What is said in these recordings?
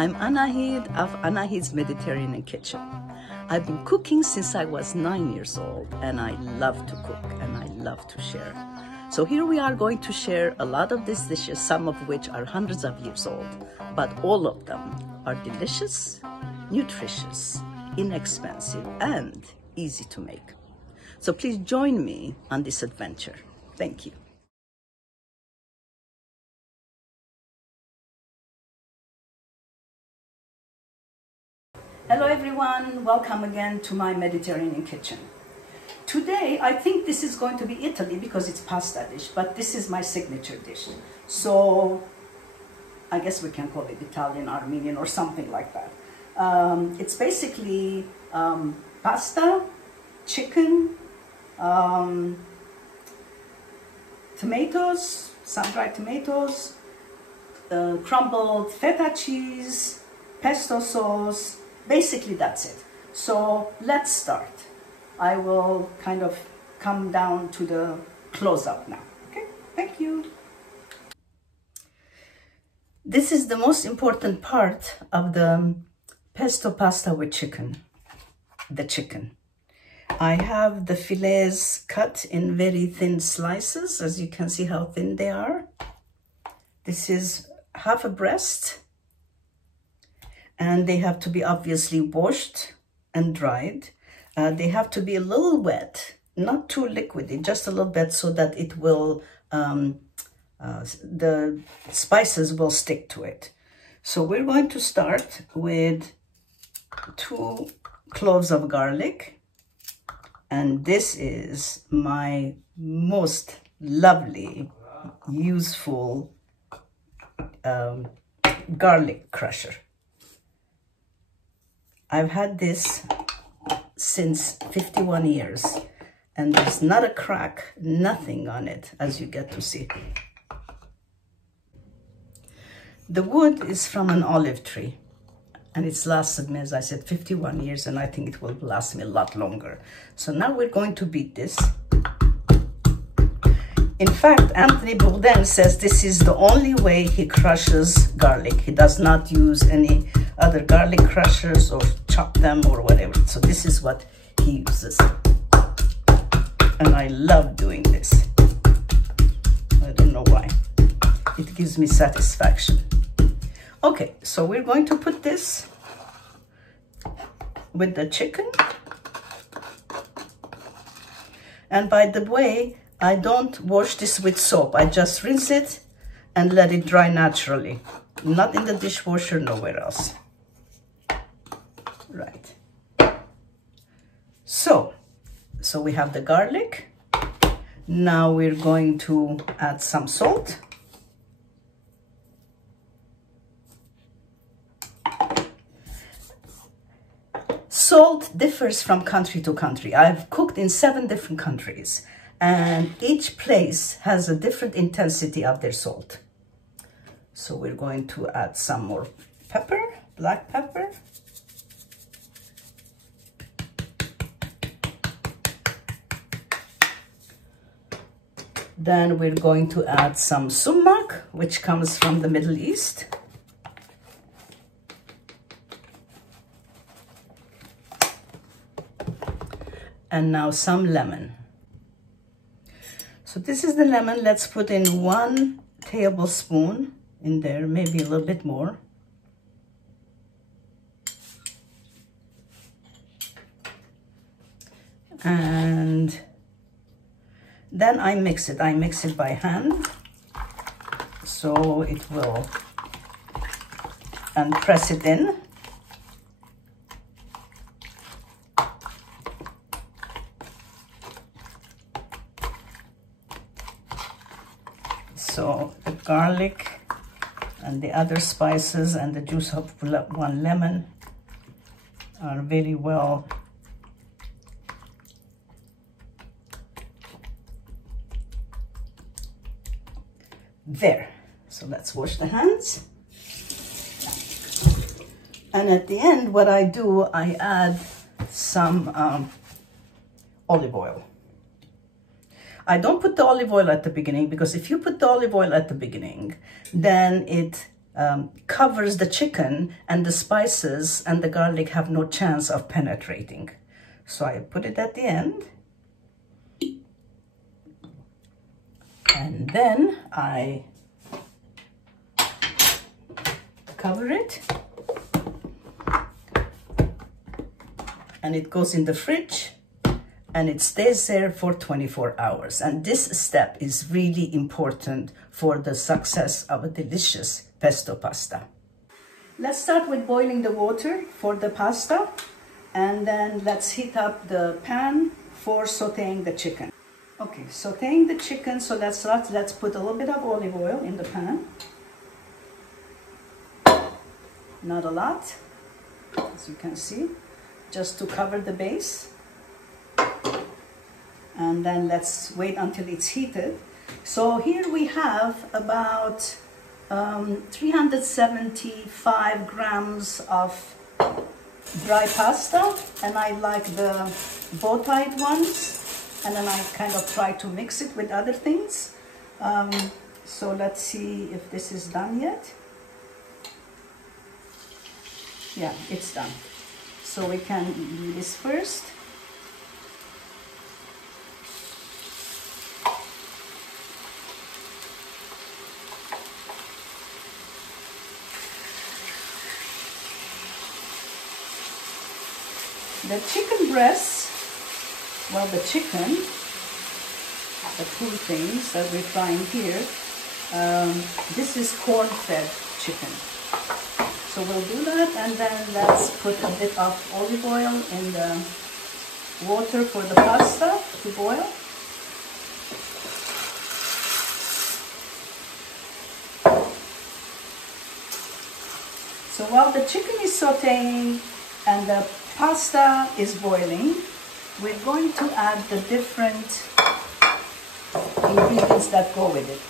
I'm Anahid of ANAHID'S Mediterranean Kitchen. I've been cooking since I was 9 years old, and I love to cook and I love to share. So here we are going to share a lot of these dishes, some of which are hundreds of years old, but all of them are delicious, nutritious, inexpensive, and easy to make. So please join me on this adventure. Thank you. Hello everyone, welcome again to my Mediterranean kitchen. Today I think this is going to be Italy because it's pasta dish, but this is my signature dish. So I guess we can call it Italian, Armenian or something like that. It's basically pasta, chicken, tomatoes, sun-dried tomatoes, crumbled feta cheese, pesto sauce. Basically, that's it. So let's start. I will kind of come down to the close-up now. Okay, thank you. This is the most important part of the pesto pasta with chicken, the chicken. I have the fillets cut in very thin slices, as you can see how thin they are. This is half a breast. And they have to be obviously washed and dried. They have to be a little wet, not too liquidy, just a little bit so that it will, the spices will stick to it. So we're going to start with 2 cloves of garlic. And this is my most lovely, useful garlic crusher. I've had this since 51 years, and there's not a crack, nothing on it, as you get to see. The wood is from an olive tree, and it's lasted me, as I said, 51 years, and I think it will last me a lot longer. So now we're going to beat this. In fact, Anthony Bourdain says this is the only way he crushes garlic. He does not use any other garlic crushers or chop them or whatever. So this is what he uses. And I love doing this. I don't know why. It gives me satisfaction. Okay, so we're going to put this with the chicken. And by the way, I don't wash this with soap. I just rinse it and let it dry naturally. Not in the dishwasher, nowhere else. Right. So we have the garlic. Now we're going to add some salt. Salt differs from country to country. I've cooked in 7 different countries, and each place has a different intensity of their salt. So we're going to add some more pepper, black pepper. Then we're going to add some sumac, which comes from the Middle East. And now some lemon. So this is the lemon. Let's put in 1 tablespoon in there, maybe a little bit more. And then I mix it. I mix it by hand, so it will, and press it in. So the garlic and the other spices and the juice of 1 lemon are very well there. So let's wash the hands. And at the end, what I do, I add some olive oil. I don't put the olive oil at the beginning, because if you put the olive oil at the beginning, then it covers the chicken, and the spices and the garlic have no chance of penetrating. So I put it at the end. And then I cover it. And it goes in the fridge and it stays there for 24 hours. And this step is really important for the success of a delicious pesto pasta. Let's start with boiling the water for the pasta, and then let's heat up the pan for sauteing the chicken. Okay, sauteing the chicken, so let's put a little bit of olive oil in the pan. Not a lot, as you can see, just to cover the base. And then let's wait until it's heated. So here we have about 375 grams of dry pasta, and I like the bow-tied ones, and then I kind of try to mix it with other things. So let's see if this is done yet. Yeah, it's done. So we can do this first. The chicken breasts, well, the chicken, the two things that we're frying here, this is corn-fed chicken. So we'll do that, and then let's put a bit of olive oil in the water for the pasta to boil. So while the chicken is sauteing and the pasta is boiling, we're going to add the different ingredients that go with it.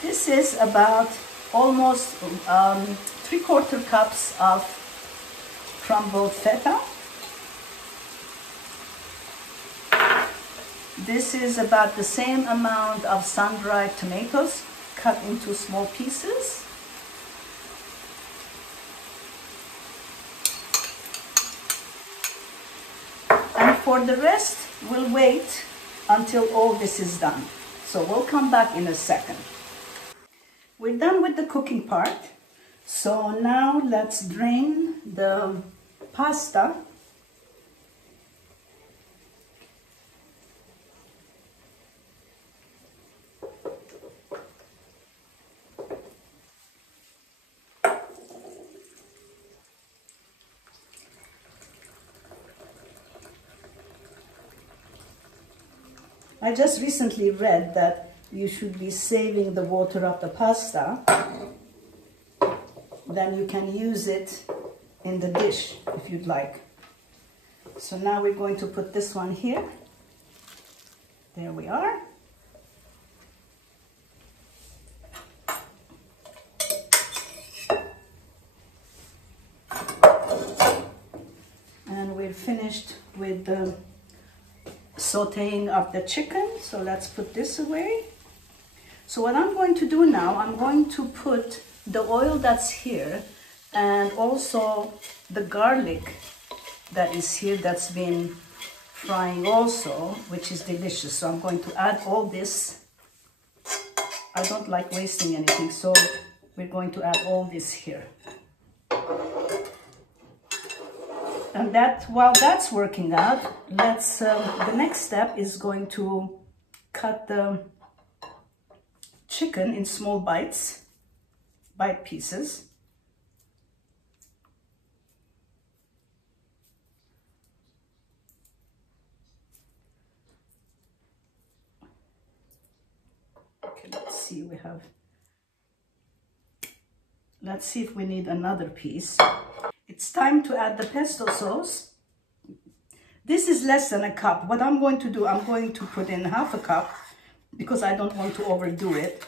This is about almost 3/4 cups of crumbled feta. This is about the same amount of sun-dried tomatoes cut into small pieces. And for the rest, we'll wait until all this is done. So we'll come back in a second. We're done with the cooking part. So now let's drain the pasta. I just recently read that you should be saving the water of the pasta. Then you can use it in the dish if you'd like. So now we're going to put this one here. There we are. And we're finished with the sauteing of the chicken. So let's put this away. So what I'm going to do now, I'm going to put the oil that's here and also the garlic that is here that's been frying also, which is delicious. So I'm going to add all this. I don't like wasting anything, so we're going to add all this here. And that, while that's working out, let's the next step is going to cut the chicken in small bite pieces. Okay, let's see, let's see if we need another piece. It's time to add the pesto sauce. This is less than a cup. What I'm going to do, I'm going to put in half a cup because I don't want to overdo it.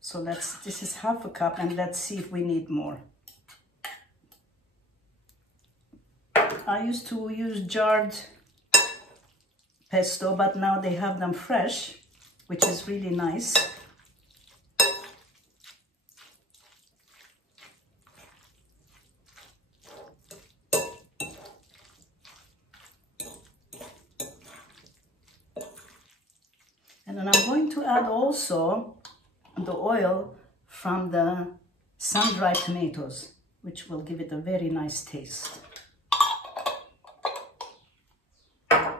So this is half a cup, and let's see if we need more. I used to use jarred pesto, but now they have them fresh, which is really nice. And then I'm going to add also the oil from the sun-dried tomatoes, which will give it a very nice taste. I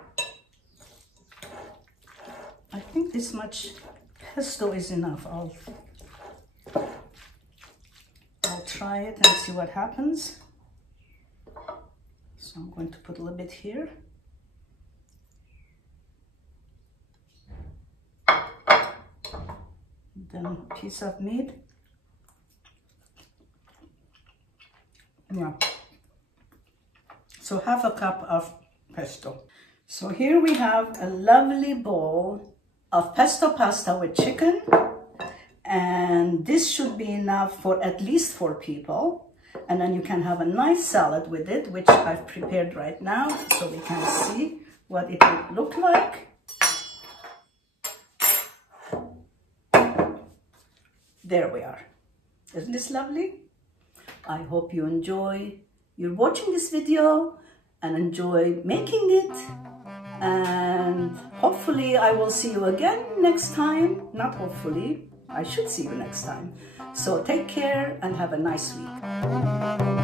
think this much pesto is enough. I'll try it and see what happens. So I'm going to put a little bit here. Then a piece of meat. Yeah. So half a cup of pesto. So here we have a lovely bowl of pesto pasta with chicken. And this should be enough for at least 4 people. And then you can have a nice salad with it, which I've prepared right now, so we can see what it would look like. There we are. Isn't this lovely? I hope you're watching this video and enjoy making it. And hopefully I will see you again next time. Not hopefully, I should see you next time. So take care and have a nice week.